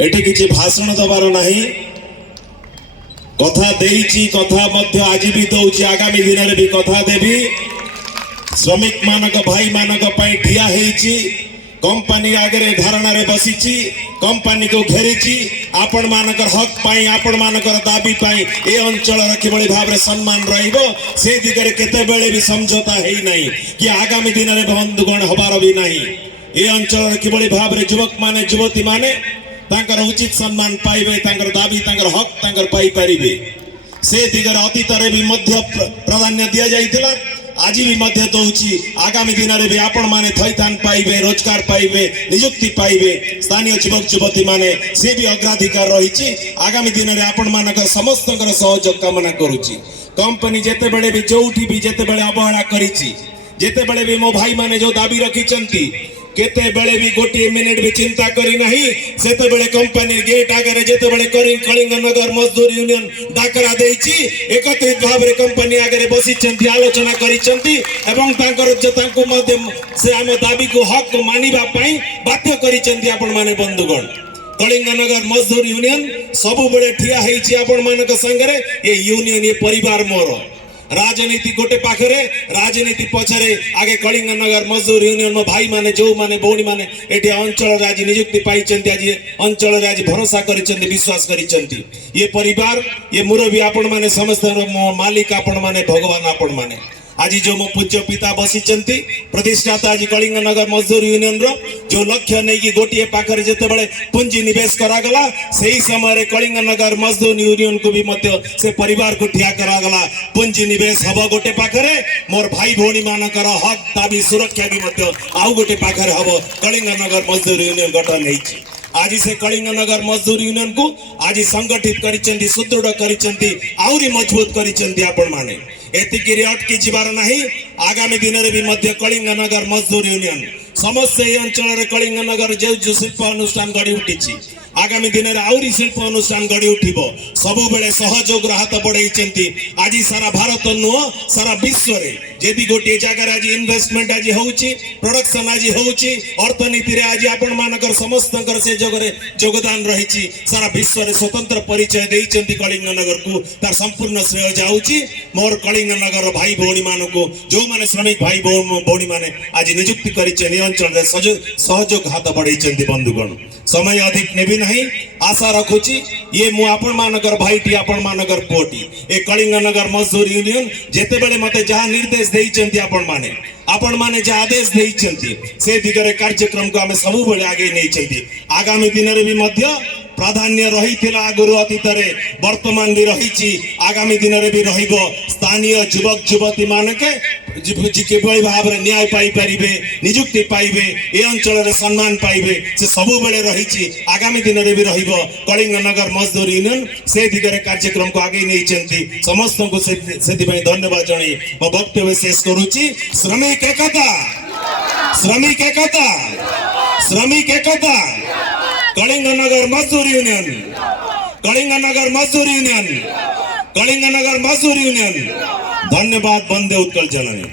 Eighty किसी भाषण दबार नहीं कथा देइची कथा मध्य आज भी दउची आगामी दिन रे भी कथा देवी श्रमिक मानक भाई मानक पई ठिया हेची कंपनी आगे धारणा रे बसीची कंपनी को घेरीची आपण मानकर हक पाई आपण मानकर दाबी पाई ए अंचल रखी बड़ी भाव रे सम्मान रहिबो से दिगरे केते बेले भी समझौता है नहीं कि आगामी दिन रे बंधुगण हबार भी नहीं ए अंचल रखी बड़ी भाव रे युवक माने युवती माने तांकर उचित सम्मान पाइबे तांकर दाबी तांकर हक तांकर पाई परिबे से दिगर अतीत रे भी मध्य प्राधान्य दिया जाइतिला आज भी मध्य दउची आगामी दिन रे भी आपण माने थैतान पाइबे रोजगार पाइबे नियुक्ति पाइबे स्थानीय युवक युवती माने से भी अग्राधिकार रहिची आगामी दिन रे आपण मानकर समस्तकर सहयोग कामना करूची कंपनी जेते बेले भी जोठी भी जेते बेले अवहेला करिची जेते बेले भी मो भाई माने जो दाबी रखिचंती केते बेले भी गोटे मिनिट भी चिंता करी नहीं सेते बेले कंपनी गेट आगे जेते बेले कलिंग नगर मजदूर यूनियन डाकरा देइची एकत्रित भाव रे कंपनी आगे बसी चंती आलोचना करी चंती एवं तांकर जे तांको मध्य से हम दाबी को हक मानिबा पई बाध्य करी चंती आपण माने बंधुगण कलिंग नगर मजदूर यूनियन सब बेले ठिया हेची आपण मानक संगरे ये यूनियन ये परिवार मोर राजनीति गोटे पाखरे राजनीति पछरे आगे कलिंग नगर मजदूर यूनियन में भाई माने जो माने भौणी माने एटी अंचल राजी नियुक्ति पाई चंती आज अंचल राजी भरोसा करी चंती विश्वास करी चंती ये परिवार ये मुरबी आपण माने समस्त मालिक आपण माने भगवान आपण माने आज जो मो पूज्य पिता बसी चंती प्रतिष्ठाता आज कलिंग नगर मजदूर यूनियन रो जो लक्ष्य नहीं कि गोटे पाखरे जेते बेले पूंजी निवेश करा गला सही समय रे कलिंग नगर मजदूर यूनियन को भी मध्य से परिवार को ठिया करा गला पूंजी निवेश हबो गोटे पाखरे मोर भाई भौणी मानकर हक दाबी सुरक्षा भी मध्य आउ गोटे पाखरे हबो कलिंग नगर मजदूर यूनियन गठन हेची आज से कलिंग नगर मजदूर यूनियन को आज संगठित करिचंती सुदृढ़ करिचंती आउरी मजबूत करिचंती आपण माने एतिकी अटकी जीवार नहीं आगामी दिन रे भी मध्य कलिंग नगर मजदूर यूनियन समस्त अंचल रे कलिंग नगर जो शिल्प अनुष्ठान गढ़ी उठी आगामी दिन रे आउरी शिल्प अनुष्ठान गढ़ी उठिबो सबु बेले सहयोग हाथ बढ़ाई आज सारा भारत नुह सारा विश्व रे जेदी गोटे जगह आज इन्वेस्टमेंट आज होउची प्रोडक्शन आज होउची अर्थनीति रे आज आपण मानकर समस्तकर से जगरे योगदान रहिची सारा विश्व रे स्वतंत्र परिचय देइचंती कलिंग नगर को तार संपूर्ण श्रेय जाउची मोर कलिंग नगर भाई भौणी मानको जो माने श्रमिक भाई भौणी माने आज नियुक्ति करिचे अंचल रे सहयोग हाथ बढ़ाई बंधुगण समय अधिक नेबी नहीं आशा रखुची ये मु आपण मानकर भाईटी आपण मानकर पोटी ए कलिंग नगर मजदूर यूनियन जेते बेले मते जहा निर्देश देइचंती आपण माने जे आदेश देइचंती से दिगरे कार्यक्रम को हमें सबु बेले आगे नेइचंती आगामी दिन रे भी मध्य प्राधान्य रही थिला गुरु अतीत रे वर्तमान भी रहीची आगामी दिन रे भी रहिबो स्थानीय युवक युवती मानके किभली भाव रे न्याय पाई परिबे नियुक्ति पाइबे ए अंचल रे सम्मान पाइबे से सबु बेले रहीची आगामी दिन रे भी रहिबो कलिंग नगर मजदूर यूनियन से दिगरे कार्यक्रम को आगे नेइचंती समस्त को सेति पई धन्यवाद जणी मो वक्तव्य शेष करूची श्रमिक एकता श्रमिक एकता श्रमिक एकता कलिंग नगर मजदूर यूनियन कलिंग नगर मजदूर यूनियन कलिंग नगर मजदूर यूनियन धन्यवाद वंदे उत्कल जननी।